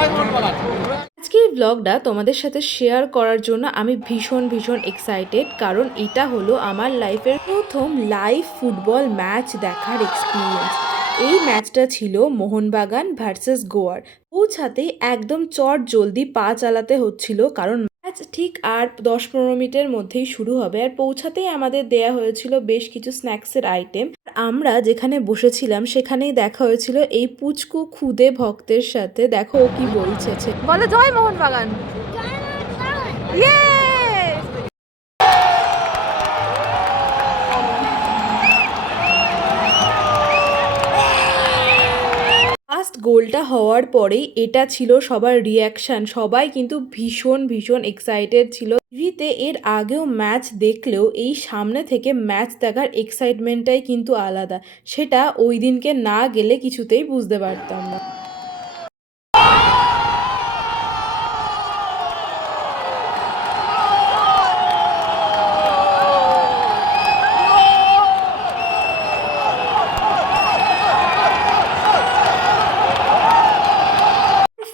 আজকের ব্লগটা তোমাদের সাথে শেয়ার করার জন্য আমি ভীষণ এক্সাইটেড, কারণ এটা হলো আমার লাইফের প্রথম লাইভ ফুটবল ম্যাচ দেখার এক্সপিরিয়েন্স। এই ম্যাচটা ছিল মোহনবাগান ভার্সেস গোয়ার। পৌঁছাতেই একদম চট জলদি পা চালাতে হচ্ছিল, কারণ ম্যাচ ঠিক আর 10-15 মিনিটের মধ্যেই শুরু হবে। আর পৌঁছাতেই আমাদের দেয়া হয়েছিল বেশ কিছু স্ন্যাক্সের আইটেম। আমরা যেখানে বসেছিলাম সেখানেই দেখা হয়েছিল এই পুচকু খুদে ভক্তের সাথে। দেখো ও কি বলছে, বলো জয় মোহনবাগান। ফার্স্ট গোলটা হওয়ার পরেই এটা ছিল সবার রিয়াকশান। সবাই কিন্তু ভীষণ এক্সাইটেড ছিল। টিভিতে এর আগেও ম্যাচ দেখলেও এই সামনে থেকে ম্যাচ দেখার এক্সাইটমেন্টটাই কিন্তু আলাদা। সেটা ওই দিনকে না গেলে কিছুতেই বুঝতে পারতাম না।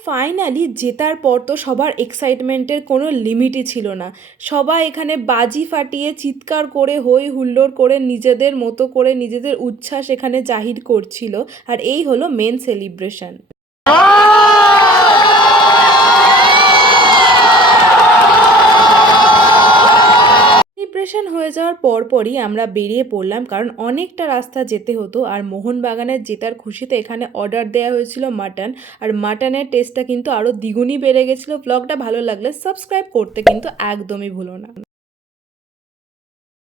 ফাইনালি জেতার পর তো সবার এক্সাইটমেন্টের কোনো লিমিটই ছিল না। সবাই এখানে বাজি ফাটিয়ে চিৎকার করে হই হুল্লোড় করে নিজেদের মতো করে নিজেদের উচ্ছ্বাস এখানে জাহির করছিল। আর এই হলো মেন সেলিব্রেশন। সেলিব্রেশন হয়ে যাওয়ার পরপরই আমরা বেরিয়ে পড়লাম, কারণ অনেকটা রাস্তা যেতে হতো। আর মোহনবাগানের জেতার খুশিতে এখানে অর্ডার দেওয়া হয়েছিল মাটন। আর মাটনের টেস্টটা কিন্তু আরও দ্বিগুণই বেড়ে গেছিলো। ব্লগটা ভালো লাগলে সাবস্ক্রাইব করতে কিন্তু একদমই ভুলো না।